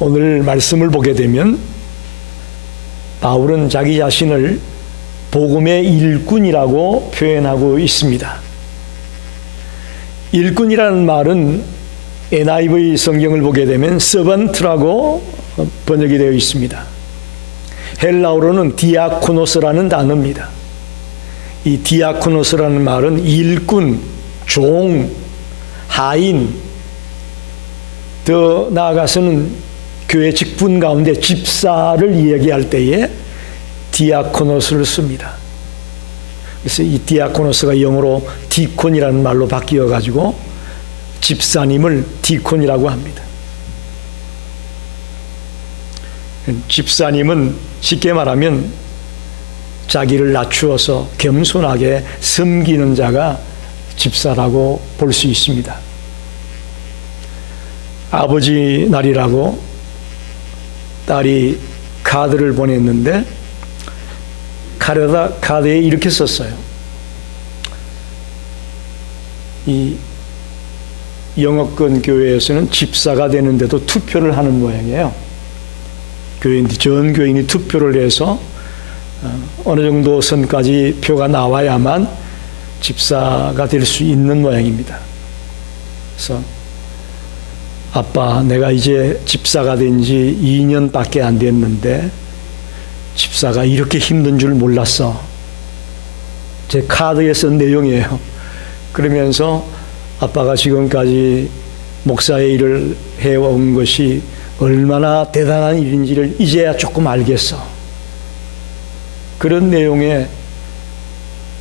오늘 말씀을 보게 되면 바울은 자기 자신을 복음의 일꾼이라고 표현하고 있습니다. 일꾼이라는 말은 NIV 성경을 보게 되면 서번트라고 번역이 되어 있습니다. 헬라어로는 디아코노스라는 단어입니다. 이 디아코노스라는 말은 일꾼, 종, 하인, 더 나아가서는 교회 직분 가운데 집사를 이야기할 때에 디아코노스를 씁니다. 그래서 이 디아코노스가 영어로 디콘이라는 말로 바뀌어 가지고 집사님을 디콘이라고 합니다. 집사님은 쉽게 말하면 자기를 낮추어서 겸손하게 섬기는 자가 집사라고 볼 수 있습니다. 아버지 날이라고 딸이 카드를 보냈는데 카드에 이렇게 썼어요. 이 영어권 교회에서는 집사가 되는데도 투표를 하는 모양이에요. 전 교인이 투표를 해서 어느 정도 선까지 표가 나와야만 집사가 될 수 있는 모양입니다. 그래서 아빠, 내가 이제 집사가 된 지 2년밖에 안 됐는데 집사가 이렇게 힘든 줄 몰랐어. 제 카드에 쓴 내용이에요. 그러면서 아빠가 지금까지 목사의 일을 해온 것이 얼마나 대단한 일인지를 이제야 조금 알겠어. 그런 내용의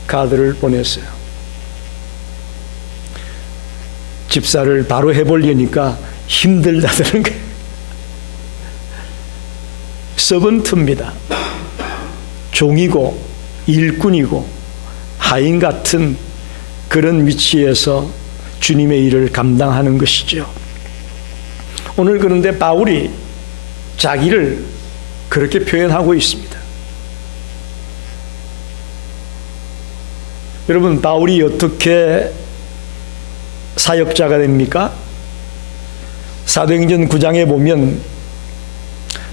카드를 보냈어요. 집사를 바로 해보려니까 힘들다는 거예요. 서번트입니다. 종이고 일꾼이고 하인 같은 그런 위치에서 주님의 일을 감당하는 것이죠. 오늘 그런데 바울이 자기를 그렇게 표현하고 있습니다. 여러분, 바울이 어떻게 사역자가 됩니까? 사도행전 9장에 보면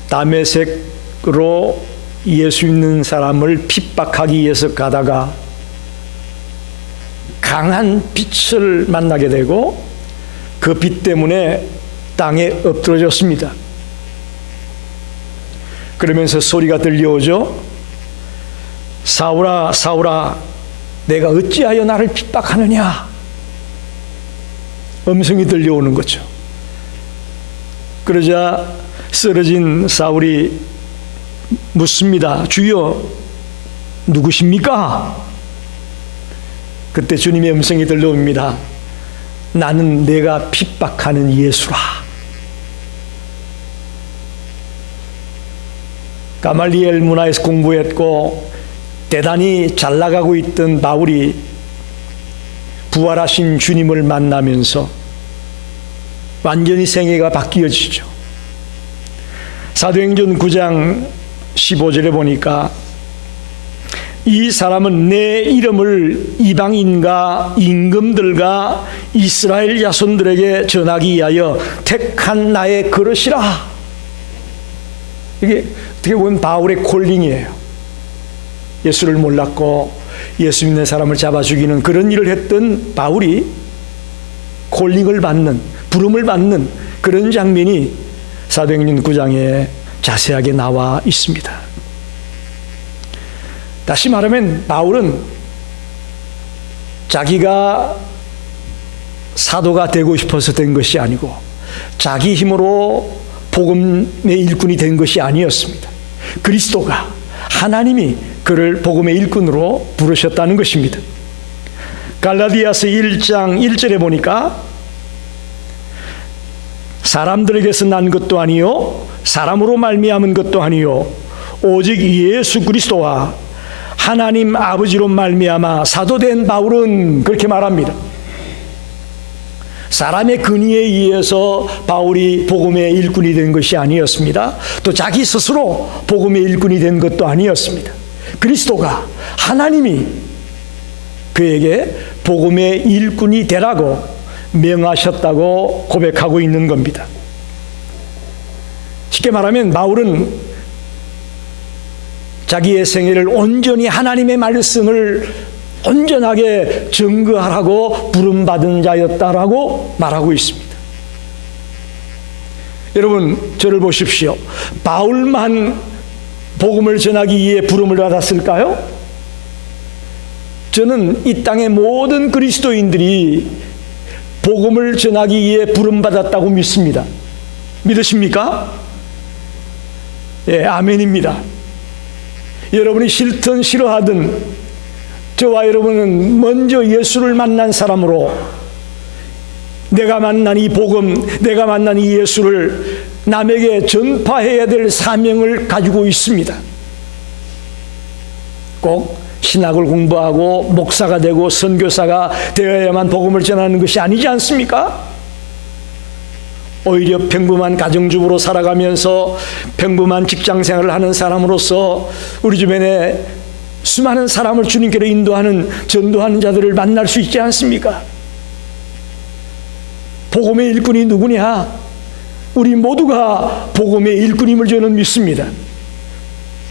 다메섹으로 예수 믿는 사람을 핍박하기 위해서 가다가 강한 빛을 만나게 되고 그 빛 때문에 땅에 엎드러졌습니다. 그러면서 소리가 들려오죠. 사울아, 사울아, 내가 어찌하여 나를 핍박하느냐? 음성이 들려오는 거죠. 그러자 쓰러진 사울이 묻습니다. 주여, 누구십니까? 그때 주님의 음성이 들려옵니다. 나는 내가 핍박하는 예수라. 가말리엘 문화에서 공부했고 대단히 잘 나가고 있던 바울이 부활하신 주님을 만나면서 완전히 생애가 바뀌어지죠. 사도행전 9장 15절에 보니까 이 사람은 내 이름을 이방인과 임금들과 이스라엘 자손들에게 전하기 위하여 택한 나의 그릇이라. 이게 어떻게 보면 바울의 콜링이에요. 예수를 몰랐고 예수 믿는 사람을 잡아 죽이는 그런 일을 했던 바울이 콜링을 받는, 부름을 받는 그런 장면이 사도행전 9장에 자세하게 나와 있습니다. 다시 말하면 바울은 자기가 사도가 되고 싶어서 된 것이 아니고 자기 힘으로 복음의 일꾼이 된 것이 아니었습니다. 그리스도가, 하나님이 그를 복음의 일꾼으로 부르셨다는 것입니다. 갈라디아서 1장 1절에 보니까 사람들에게서 난 것도 아니요 사람으로 말미암은 것도 아니요 오직 예수 그리스도와 하나님 아버지로 말미암아 사도된 바울은 그렇게 말합니다. 사람의 근의에 의해서 바울이 복음의 일꾼이 된 것이 아니었습니다. 또 자기 스스로 복음의 일꾼이 된 것도 아니었습니다. 그리스도가, 하나님이 그에게 복음의 일꾼이 되라고 명하셨다고 고백하고 있는 겁니다. 쉽게 말하면 바울은 자기의 생애를 온전히 하나님의 말씀을 온전하게 증거하라고 부름받은 자였다라고 말하고 있습니다. 여러분, 저를 보십시오. 바울만 복음을 전하기 위해 부름을 받았을까요? 저는 이 땅의 모든 그리스도인들이 복음을 전하기 위해 부름받았다고 믿습니다. 믿으십니까? 예, 아멘입니다. 여러분이 싫든 싫어하든 저와 여러분은 먼저 예수를 만난 사람으로 내가 만난 이 복음, 내가 만난 이 예수를 남에게 전파해야 될 사명을 가지고 있습니다. 꼭 신학을 공부하고 목사가 되고 선교사가 되어야만 복음을 전하는 것이 아니지 않습니까? 오히려 평범한 가정주부로 살아가면서 평범한 직장생활을 하는 사람으로서 우리 주변에 수많은 사람을 주님께로 인도하는, 전도하는 자들을 만날 수 있지 않습니까? 복음의 일꾼이 누구냐? 우리 모두가 복음의 일꾼임을 저는 믿습니다.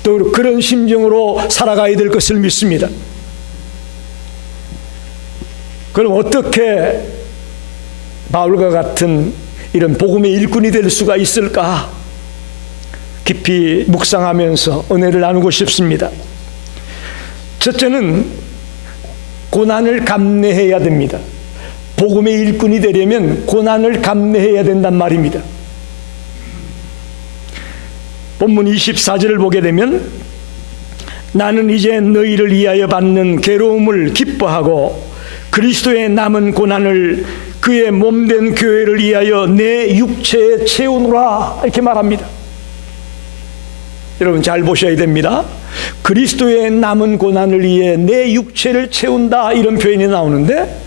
또 그런 심정으로 살아가야 될 것을 믿습니다. 그럼 어떻게 바울과 같은 이런 복음의 일꾼이 될 수가 있을까? 깊이 묵상하면서 은혜를 나누고 싶습니다. 첫째는 고난을 감내해야 됩니다. 복음의 일꾼이 되려면 고난을 감내해야 된단 말입니다. 본문 24절을 보게 되면 나는 이제 너희를 위하여 받는 괴로움을 기뻐하고 그리스도의 남은 고난을 그의 몸된 교회를 위하여 내 육체에 채우노라, 이렇게 말합니다. 여러분 잘 보셔야 됩니다. 그리스도의 남은 고난을 위해 내 육체를 채운다, 이런 표현이 나오는데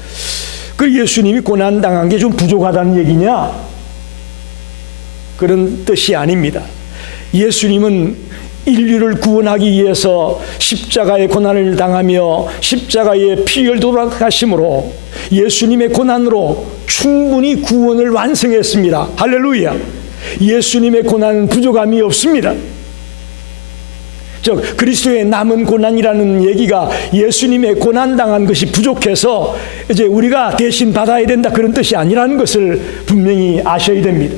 그 예수님이 고난당한 게 좀 부족하다는 얘기냐? 그런 뜻이 아닙니다. 예수님은 인류를 구원하기 위해서 십자가의 고난을 당하며 십자가의 피를 돌아가심으로 예수님의 고난으로 충분히 구원을 완성했습니다. 할렐루야. 예수님의 고난은 부족함이 없습니다. 즉 그리스도의 남은 고난이라는 얘기가 예수님의 고난당한 것이 부족해서 이제 우리가 대신 받아야 된다, 그런 뜻이 아니라는 것을 분명히 아셔야 됩니다.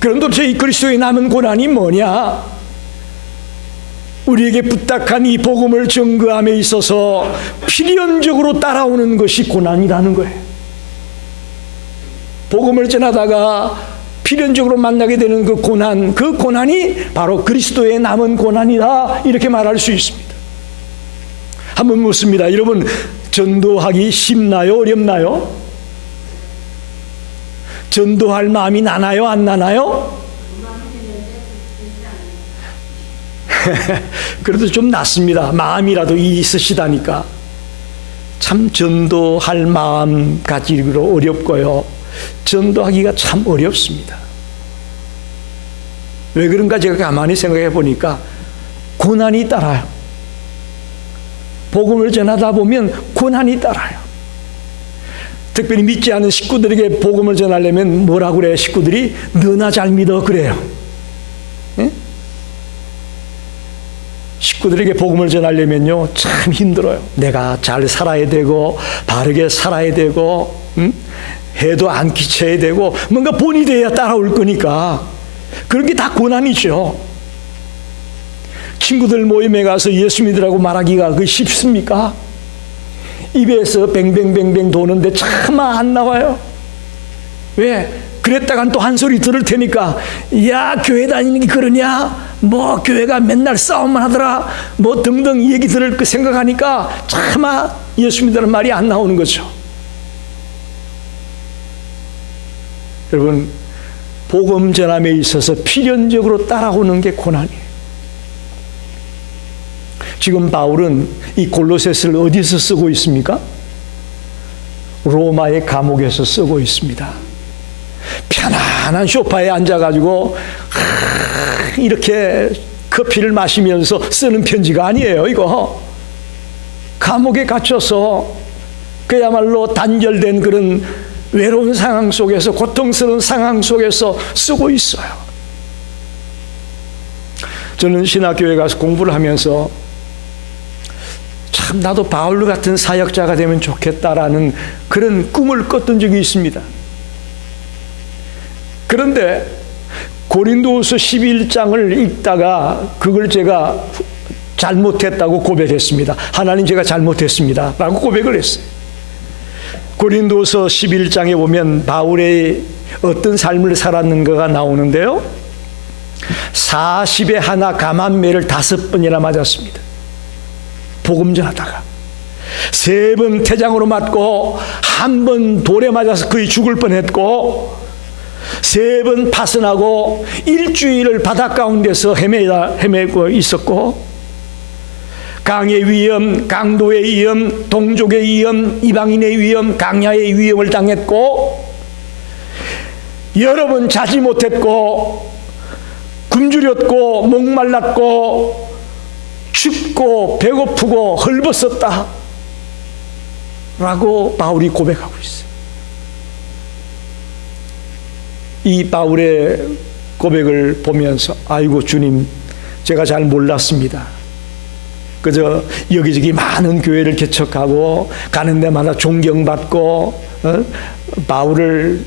그럼 도대체 이 그리스도의 남은 고난이 뭐냐? 우리에게 부탁한 이 복음을 전거함에 있어서 필연적으로 따라오는 것이 고난이라는 거예요. 복음을 전하다가 필연적으로 만나게 되는 그 고난이 바로 그리스도의 남은 고난이다, 이렇게 말할 수 있습니다. 한번 묻습니다. 여러분, 전도하기 쉽나요? 어렵나요? 전도할 마음이 나나요? 안 나나요? 그래도 좀 낫습니다. 마음이라도 있으시다니까. 참 전도할 마음 가지기로 어렵고요, 전도하기가 참 어렵습니다. 왜 그런가 제가 가만히 생각해 보니까 고난이 따라요. 복음을 전하다 보면 고난이 따라요. 특별히 믿지 않은 식구들에게 복음을 전하려면 뭐라고 그래요? 식구들이 너나 잘 믿어 그래요. 예? 식구들에게 복음을 전하려면요 참 힘들어요. 내가 잘 살아야 되고 바르게 살아야 되고 해도 안 끼쳐야 되고 뭔가 본이 돼야 따라올 거니까 그런 게 다 고난이죠. 친구들 모임에 가서 예수 믿으라고 말하기가 그 쉽습니까? 입에서 뱅뱅뱅뱅 도는데 차마 안 나와요. 왜? 그랬다간 또 한 소리 들을 테니까, 야 교회 다니는 게 그러냐? 뭐 교회가 맨날 싸움만 하더라, 뭐 등등 얘기 들을 거 생각하니까 차마 예수 믿으라는 말이 안 나오는 거죠. 여러분, 복음 전함에 있어서 필연적으로 따라오는 게 고난이에요. 지금 바울은 이 골로새서를 어디서 쓰고 있습니까? 로마의 감옥에서 쓰고 있습니다. 편안한 소파에 앉아가지고 이렇게 커피를 마시면서 쓰는 편지가 아니에요. 이거 감옥에 갇혀서 그야말로 단절된 그런 외로운 상황 속에서, 고통스러운 상황 속에서 쓰고 있어요. 저는 신학교에 가서 공부를 하면서 참 나도 바울 같은 사역자가 되면 좋겠다라는 그런 꿈을 꿨던 적이 있습니다. 그런데 고린도후서 11장을 읽다가 그걸 제가 잘못했다고 고백했습니다. 하나님, 제가 잘못했습니다 라고 고백을 했어요. 고린도서 11장에 보면 바울의 어떤 삶을 살았는가가 나오는데요, 40에 하나 감한매를 5번이나 맞았습니다. 복음 전하다가 3번 태장으로 맞고 1번 돌에 맞아서 거의 죽을 뻔했고 3번 파선하고 일주일을 바닷 가운데서 헤매고 있었고, 강의 위험, 강도의 위험, 동족의 위험, 이방인의 위험, 강야의 위험을 당했고, 여러 번 자지 못했고, 굶주렸고, 목말랐고, 춥고, 배고프고, 헐벗었다 라고 바울이 고백하고 있어요. 이 바울의 고백을 보면서 아이고 주님, 제가 잘 몰랐습니다. 그저 여기저기 많은 교회를 개척하고 가는 데마다 존경받고 바울을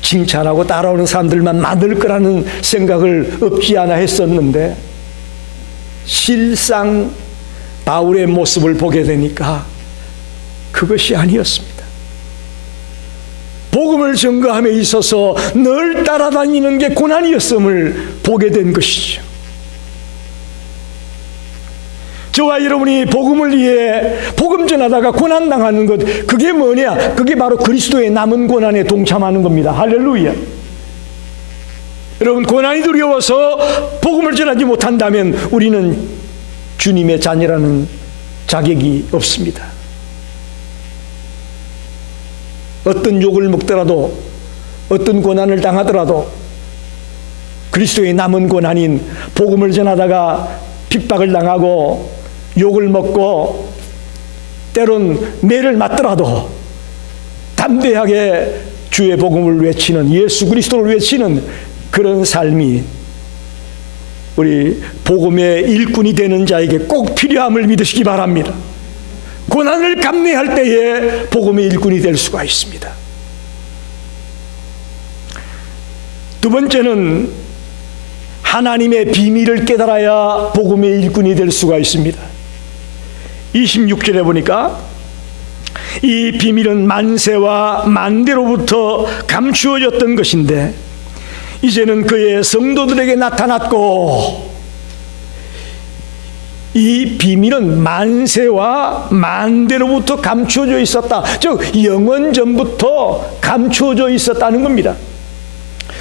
칭찬하고 따라오는 사람들만 많을 거라는 생각을 없지 않아 했었는데, 실상 바울의 모습을 보게 되니까 그것이 아니었습니다. 복음을 전거함에 있어서 늘 따라다니는 게 고난이었음을 보게 된 것이죠. 저와 여러분이 복음을 위해 복음 전하다가 고난당하는 것, 그게 뭐냐? 그게 바로 그리스도의 남은 고난에 동참하는 겁니다. 할렐루야. 여러분, 고난이 두려워서 복음을 전하지 못한다면 우리는 주님의 자녀라는 자격이 없습니다. 어떤 욕을 먹더라도, 어떤 고난을 당하더라도 그리스도의 남은 고난인 복음을 전하다가 핍박을 당하고 욕을 먹고 때론 매를 맞더라도 담대하게 주의 복음을 외치는, 예수 그리스도를 외치는 그런 삶이 우리 복음의 일꾼이 되는 자에게 꼭 필요함을 믿으시기 바랍니다. 고난을 감내할 때에 복음의 일꾼이 될 수가 있습니다. 두 번째는 하나님의 비밀을 깨달아야 복음의 일꾼이 될 수가 있습니다. 26절에 보니까 이 비밀은 만세와 만대로부터 감추어졌던 것인데 이제는 그의 성도들에게 나타났고, 이 비밀은 만세와 만대로부터 감추어져 있었다. 즉 영원 전부터 감추어져 있었다는 겁니다.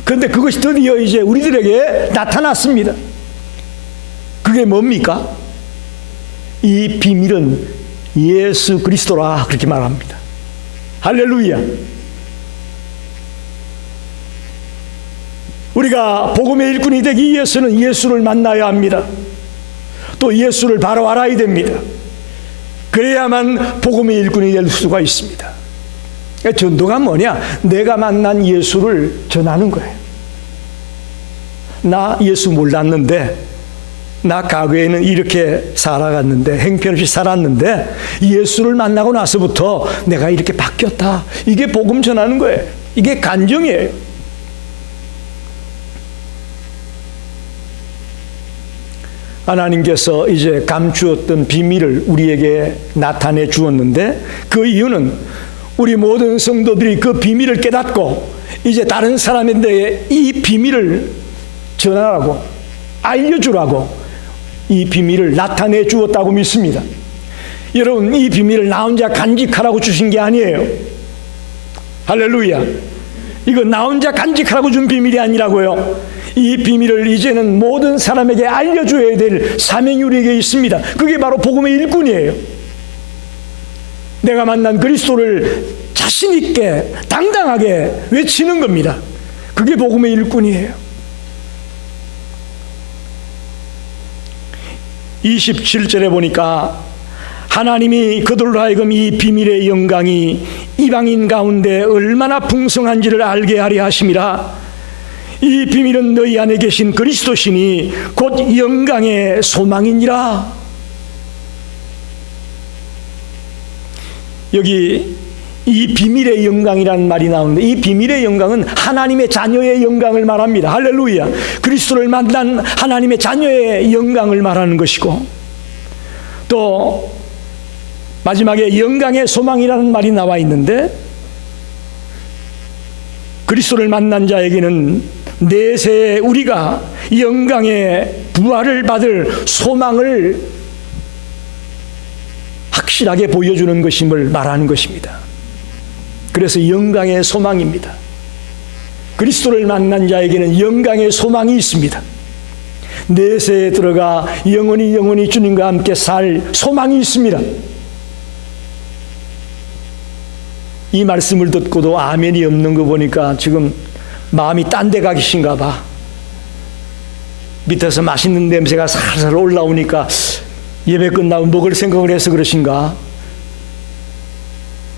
그런데 그것이 드디어 이제 우리들에게 나타났습니다. 그게 뭡니까? 이 비밀은 예수 그리스도라, 그렇게 말합니다. 할렐루야. 우리가 복음의 일꾼이 되기 위해서는 예수를 만나야 합니다. 또 예수를 바로 알아야 됩니다. 그래야만 복음의 일꾼이 될 수가 있습니다. 전도가 뭐냐? 내가 만난 예수를 전하는 거예요. 나 예수 몰랐는데, 나 과거에는 이렇게 살아갔는데, 행편없이 살았는데 예수를 만나고 나서부터 내가 이렇게 바뀌었다. 이게 복음 전하는 거예요. 이게 간증이에요. 하나님께서 이제 감추었던 비밀을 우리에게 나타내 주었는데, 그 이유는 우리 모든 성도들이 그 비밀을 깨닫고 이제 다른 사람인데 이 비밀을 전하라고, 알려주라고 이 비밀을 나타내 주었다고 믿습니다. 여러분, 이 비밀을 나 혼자 간직하라고 주신 게 아니에요. 할렐루야. 이거 나 혼자 간직하라고 준 비밀이 아니라고요. 이 비밀을 이제는 모든 사람에게 알려줘야 될 사명이 우리에게 있습니다. 그게 바로 복음의 일꾼이에요. 내가 만난 그리스도를 자신 있게 당당하게 외치는 겁니다. 그게 복음의 일꾼이에요. 27절에 보니까 하나님이 그들로 하여금 이 비밀의 영광이 이방인 가운데 얼마나 풍성한지를 알게 하려 하심이라. 이 비밀은 너희 안에 계신 그리스도시니 곧 영광의 소망이니라. 여기 이 비밀의 영광이라는 말이 나오는데, 이 비밀의 영광은 하나님의 자녀의 영광을 말합니다. 할렐루야. 그리스도를 만난 하나님의 자녀의 영광을 말하는 것이고, 또 마지막에 영광의 소망이라는 말이 나와 있는데, 그리스도를 만난 자에게는 내세에 우리가 영광의 부활을 받을 소망을 확실하게 보여주는 것임을 말하는 것입니다. 그래서 영광의 소망입니다. 그리스도를 만난 자에게는 영광의 소망이 있습니다. 내세에 들어가 영원히 주님과 함께 살 소망이 있습니다. 이 말씀을 듣고도 아멘이 없는 거 보니까 지금 마음이 딴 데 가 계신가 봐. 밑에서 맛있는 냄새가 살살 올라오니까 예배 끝나고 먹을 생각을 해서 그러신가?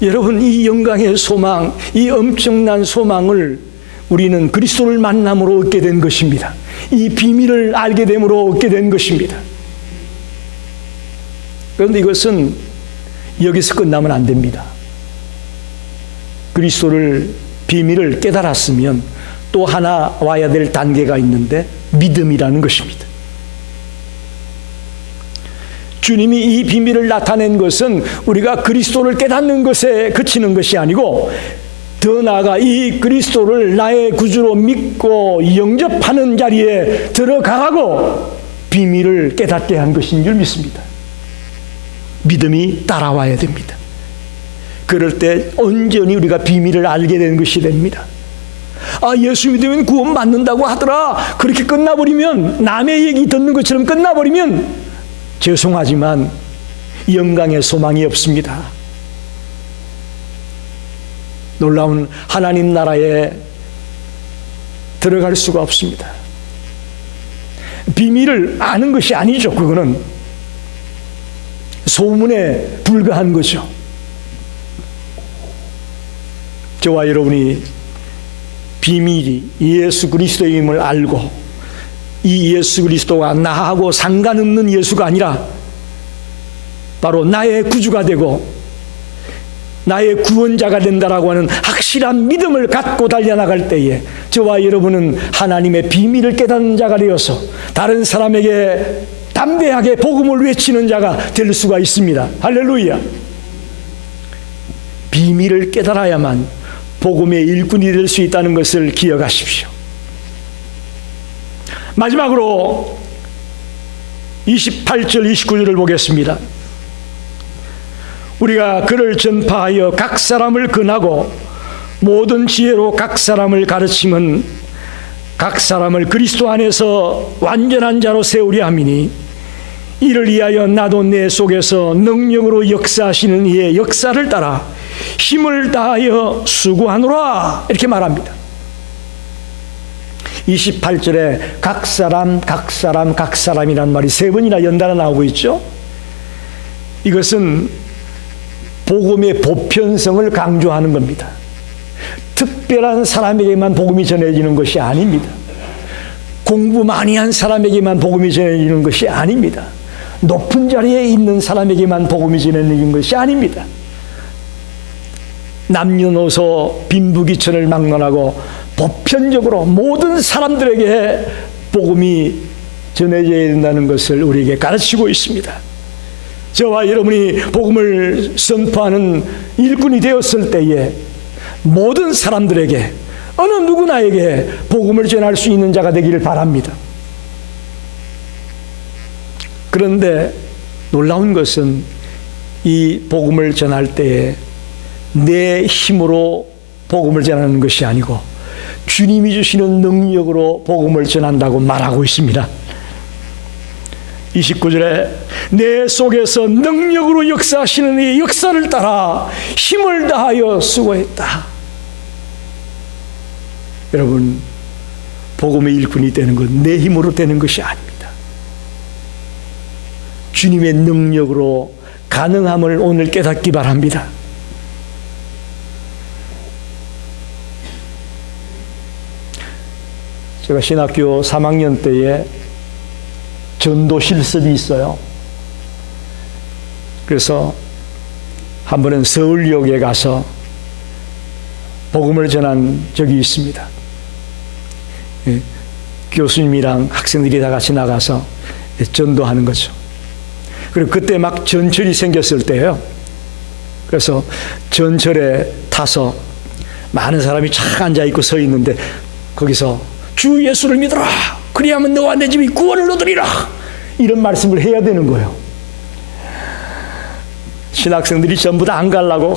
여러분, 이 영광의 소망, 이 엄청난 소망을 우리는 그리스도를 만남으로 얻게 된 것입니다. 이 비밀을 알게 됨으로 얻게 된 것입니다. 그런데 이것은 여기서 끝나면 안 됩니다. 그리스도를, 비밀을 깨달았으면 또 하나 와야 될 단계가 있는데, 믿음이라는 것입니다. 주님이 이 비밀을 나타낸 것은 우리가 그리스도를 깨닫는 것에 그치는 것이 아니고, 더 나아가 이 그리스도를 나의 구주로 믿고 영접하는 자리에 들어가고 비밀을 깨닫게 한 것인 줄 믿습니다. 믿음이 따라와야 됩니다. 그럴 때 온전히 우리가 비밀을 알게 되는 것이 됩니다. 아, 예수 믿으면 구원 받는다고 하더라. 그렇게 끝나버리면, 남의 얘기 듣는 것처럼 끝나버리면 죄송하지만 영광의 소망이 없습니다. 놀라운 하나님 나라에 들어갈 수가 없습니다. 비밀을 아는 것이 아니죠. 그거는 소문에 불과한 거죠. 저와 여러분이 비밀이 예수 그리스도임을 알고, 이 예수 그리스도가 나하고 상관없는 예수가 아니라 바로 나의 구주가 되고 나의 구원자가 된다라고 하는 확실한 믿음을 갖고 달려나갈 때에 저와 여러분은 하나님의 비밀을 깨닫는 자가 되어서 다른 사람에게 담대하게 복음을 외치는 자가 될 수가 있습니다. 할렐루야. 비밀을 깨달아야만 복음의 일꾼이 될 수 있다는 것을 기억하십시오. 마지막으로 28절 29절을 보겠습니다. 우리가 그를 전파하여 각 사람을 권하고 모든 지혜로 각 사람을 가르침은 각 사람을 그리스도 안에서 완전한 자로 세우려 함이니, 이를 위하여 나도 내 속에서 능력으로 역사하시는 이의 역사를 따라 힘을 다하여 수고하노라, 이렇게 말합니다. 28절에 각 사람이라는 말이 세 번이나 연달아 나오고 있죠. 이것은 복음의 보편성을 강조하는 겁니다. 특별한 사람에게만 복음이 전해지는 것이 아닙니다. 공부 많이 한 사람에게만 복음이 전해지는 것이 아닙니다. 높은 자리에 있는 사람에게만 복음이 전해지는 것이 아닙니다. 남녀노소 빈부귀천을 막론하고 보편적으로 모든 사람들에게 복음이 전해져야 된다는 것을 우리에게 가르치고 있습니다. 저와 여러분이 복음을 선포하는 일꾼이 되었을 때에 모든 사람들에게, 어느 누구나에게 복음을 전할 수 있는 자가 되기를 바랍니다. 그런데 놀라운 것은 이 복음을 전할 때에 내 힘으로 복음을 전하는 것이 아니고 주님이 주시는 능력으로 복음을 전한다고 말하고 있습니다. 29절에 내 속에서 능력으로 역사하시는 이 역사를 따라 힘을 다하여 수고했다. 여러분, 복음의 일꾼이 되는 건 내 힘으로 되는 것이 아닙니다. 주님의 능력으로 가능함을 오늘 깨닫기 바랍니다. 제가 신학교 3학년 때에 전도 실습이 있어요. 그래서 한 번은 서울역에 가서 복음을 전한 적이 있습니다. 교수님이랑 학생들이 다 같이 나가서 전도하는 거죠. 그리고 그때 막 전철이 생겼을 때예요. 그래서 전철에 타서 많은 사람이 쫙 앉아있고 서 있는데 거기서 주 예수를 믿어라. 그리하면 너와 내 집이 구원을 얻으리라. 이런 말씀을 해야 되는 거예요. 신학생들이 전부 다 안 가려고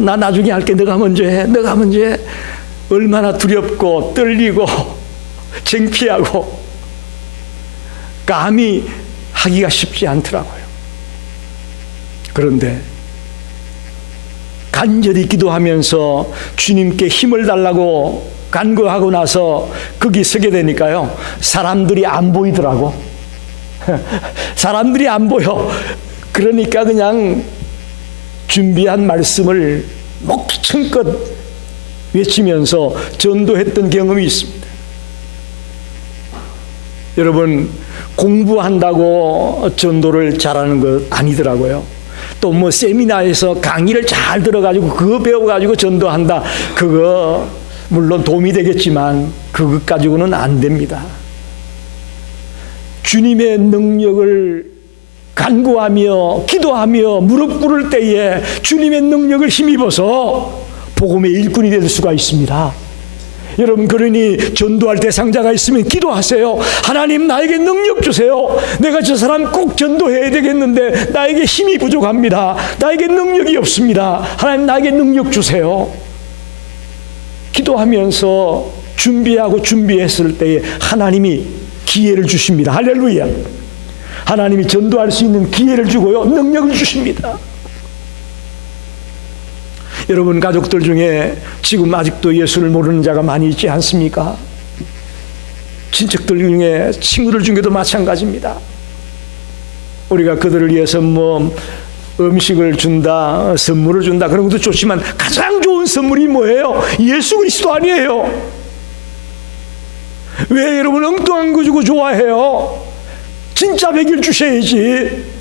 나 나중에 할게. 너가 먼저 해. 너가 먼저 해. 얼마나 두렵고 떨리고 창피하고 감히 하기가 쉽지 않더라고요. 그런데 간절히 기도하면서 주님께 힘을 달라고 간구하고 나서 거기 서게 되니까요, 사람들이 안 보이더라고. 사람들이 안 보여. 그러니까 그냥 준비한 말씀을 목청껏 외치면서 전도했던 경험이 있습니다. 여러분, 공부한다고 전도를 잘하는 것 아니더라고요. 또 뭐 세미나에서 강의를 잘 들어가지고 그거 배워가지고 전도한다. 그거 물론 도움이 되겠지만 그것 가지고는 안 됩니다. 주님의 능력을 간구하며 기도하며 무릎 꿇을 때에 주님의 능력을 힘입어서 복음의 일꾼이 될 수가 있습니다. 여러분, 그러니 전도할 대상자가 있으면 기도하세요. 하나님, 나에게 능력 주세요. 내가 저 사람 꼭 전도해야 되겠는데 나에게 힘이 부족합니다. 나에게 능력이 없습니다. 하나님, 나에게 능력 주세요. 기도하면서 준비했을 때에 하나님이 기회를 주십니다. 할렐루야. 하나님이 전도할 수 있는 기회를 주고요, 능력을 주십니다. 여러분, 가족들 중에 지금 아직도 예수를 모르는 자가 많이 있지 않습니까? 친척들 중에, 친구들 중에도 마찬가지입니다. 우리가 그들을 위해서 뭐 음식을 준다, 선물을 준다, 그런 것도 좋지만 가장 좋은 선물이 뭐예요? 예수 그리스도 아니에요? 왜 여러분 엉뚱한 거 주고 좋아해요? 진짜 백일 주셔야지.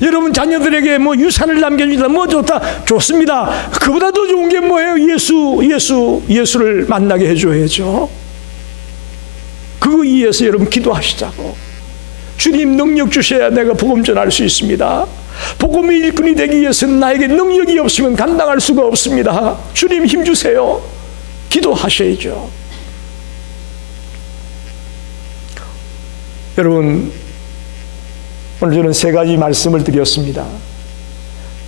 여러분, 자녀들에게 뭐 유산을 남겨주다, 뭐 좋다, 좋습니다. 그보다 더 좋은 게 뭐예요? 예수를 만나게 해줘야죠. 그거 위해서 여러분 기도하시자고. 주님, 능력 주셔야 내가 복음 전할 수 있습니다. 복음의 일꾼이 되기 위해서는 나에게 능력이 없으면 감당할 수가 없습니다. 주님, 힘 주세요. 기도하셔야죠. 여러분, 오늘 저는 세 가지 말씀을 드렸습니다.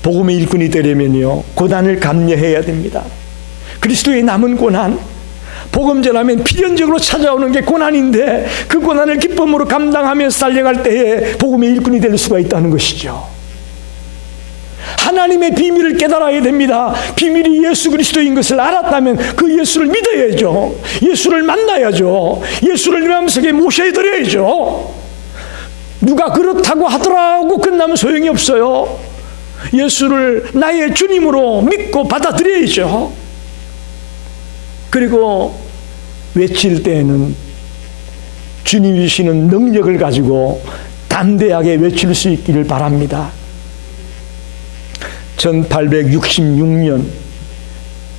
복음의 일꾼이 되려면요, 고난을 감내해야 됩니다. 그리스도의 남은 고난, 복음 전하면 필연적으로 찾아오는 게 고난인데 그 고난을 기쁨으로 감당하면서 달려갈 때에 복음의 일꾼이 될 수가 있다는 것이죠. 하나님의 비밀을 깨달아야 됩니다. 비밀이 예수 그리스도인 것을 알았다면 그 예수를 믿어야죠. 예수를 만나야죠. 예수를 마음속에 모셔드려야죠. 누가 그렇다고 하더라고 끝나면 소용이 없어요. 예수를 나의 주님으로 믿고 받아들여야죠. 그리고 외칠 때에는 주님이 주시는 능력을 가지고 담대하게 외칠 수 있기를 바랍니다. 1866년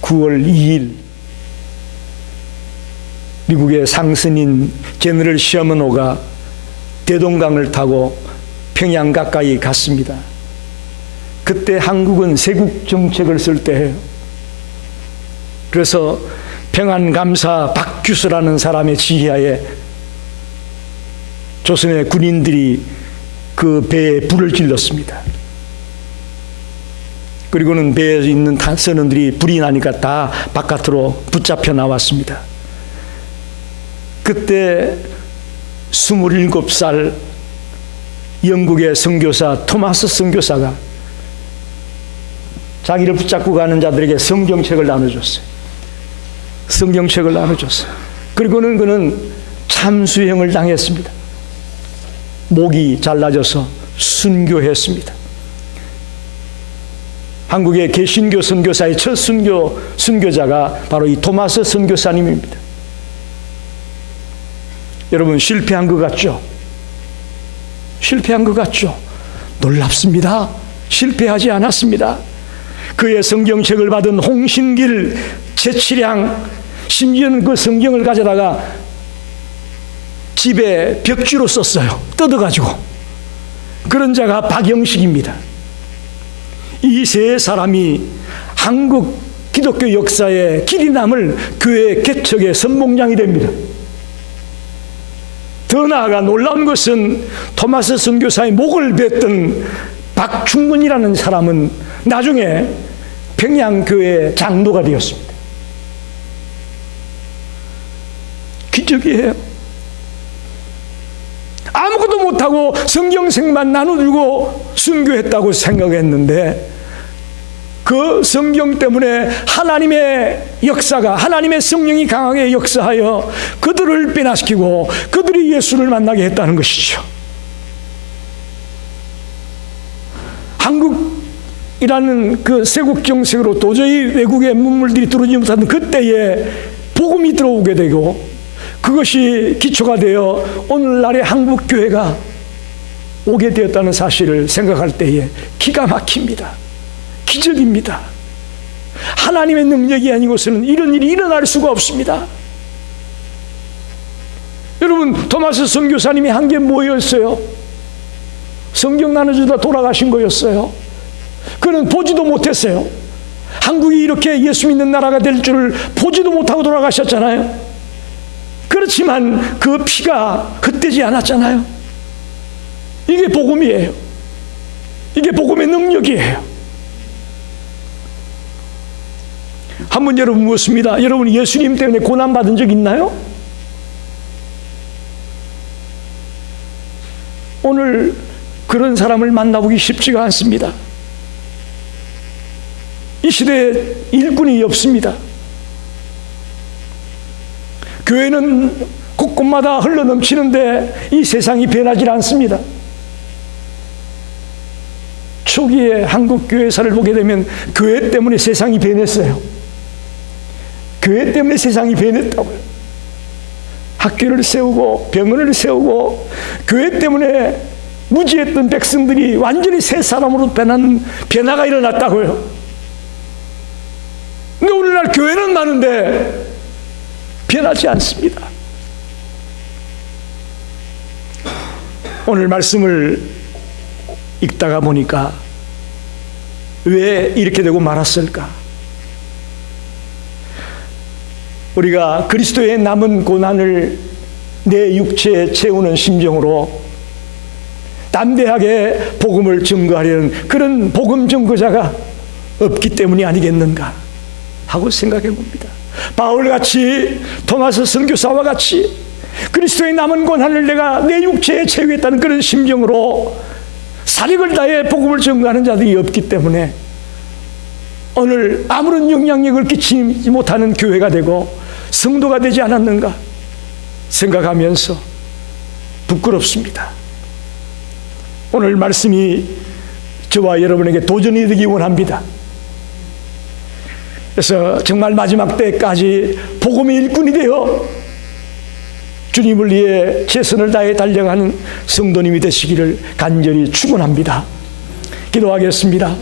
9월 2일 미국의 상선인 제너럴 셔먼호가 대동강을 타고 평양 가까이 갔습니다. 그때 한국은 세국 정책을 쓸 때예요. 그래서 평안감사 박규수라는 사람의 지휘하에 조선의 군인들이 그 배에 불을 질렀습니다. 그리고는 배에 있는 선원들이 불이 나니까 다 바깥으로 붙잡혀 나왔습니다. 그때 27살 영국의 선교사 토마스 선교사가 자기를 붙잡고 가는 자들에게 성경책을 나눠줬어요. 성경책을 나눠줬어요. 그리고는 그는 참수형을 당했습니다. 목이 잘라져서 순교했습니다. 한국의 개신교 선교사의 첫 순교자가 바로 이 토마스 선교사님입니다. 여러분, 실패한 것 같죠? 실패한 것 같죠? 놀랍습니다. 실패하지 않았습니다. 그의 성경책을 받은 홍신길 제7양, 심지어는 그 성경을 가져다가 집에 벽지로 썼어요. 뜯어가지고. 그런 자가 박영식입니다. 이 세 사람이 한국 기독교 역사에 길이 남을 교회 개척의 선봉장이 됩니다. 더 나아가 놀라운 것은 토마스 선교사의 목을 뱉던 박충근이라는 사람은 나중에 평양교회 장로가 되었습니다. 기적이에요. 아무것도 못하고 성경책만 나눠주고 순교했다고 생각했는데 그 성경 때문에 하나님의 역사가, 하나님의 성령이 강하게 역사하여 그들을 변화시키고 그들이 예수를 만나게 했다는 것이죠. 한국이라는 그 세국 정책으로 도저히 외국의 문물들이 들어오지 못하는 그때에 복음이 들어오게 되고 그것이 기초가 되어 오늘날의 한국 교회가 오게 되었다는 사실을 생각할 때에 기가 막힙니다. 기적입니다. 하나님의 능력이 아니고서는 이런 일이 일어날 수가 없습니다. 여러분, 토마스 선교사님이 한 게 뭐였어요? 성경 나눠주다 돌아가신 거였어요. 그는 보지도 못했어요. 한국이 이렇게 예수 믿는 나라가 될 줄을 보지도 못하고 돌아가셨잖아요. 그렇지만 그 피가 헛되지 않았잖아요. 이게 복음이에요. 이게 복음의 능력이에요. 한번 여러분 묻습니다. 여러분 예수님 때문에 고난받은 적 있나요? 오늘 그런 사람을 만나보기 쉽지가 않습니다. 이 시대에 일꾼이 없습니다. 교회는 곳곳마다 흘러넘치는데 이 세상이 변하지 않습니다. 초기에 한국 교회사를 보게 되면 교회 때문에 세상이 변했어요. 교회 때문에 세상이 변했다고요. 학교를 세우고 병원을 세우고 교회 때문에 무지했던 백성들이 완전히 새 사람으로 변화가 일어났다고요. 근데 오늘날 교회는 많은데 변하지 않습니다. 오늘 말씀을 읽다가 보니까 왜 이렇게 되고 말았을까? 우리가 그리스도의 남은 고난을 내 육체에 채우는 심정으로 담대하게 복음을 증거하려는 그런 복음 증거자가 없기 때문이 아니겠는가 하고 생각해 봅니다. 바울같이 토마스 선교사와 같이 그리스도의 남은 고난을 내가 내 육체에 채우겠다는 그런 심정으로 사력을 다해 복음을 증거하는 자들이 없기 때문에 오늘 아무런 영향력을 끼치지 못하는 교회가 되고 성도가 되지 않았는가 생각하면서 부끄럽습니다. 오늘 말씀이 저와 여러분에게 도전이 되기 원합니다. 그래서 정말 마지막 때까지 복음의 일꾼이 되어 주님을 위해 최선을 다해 달려가는 성도님이 되시기를 간절히 축원합니다. 기도하겠습니다.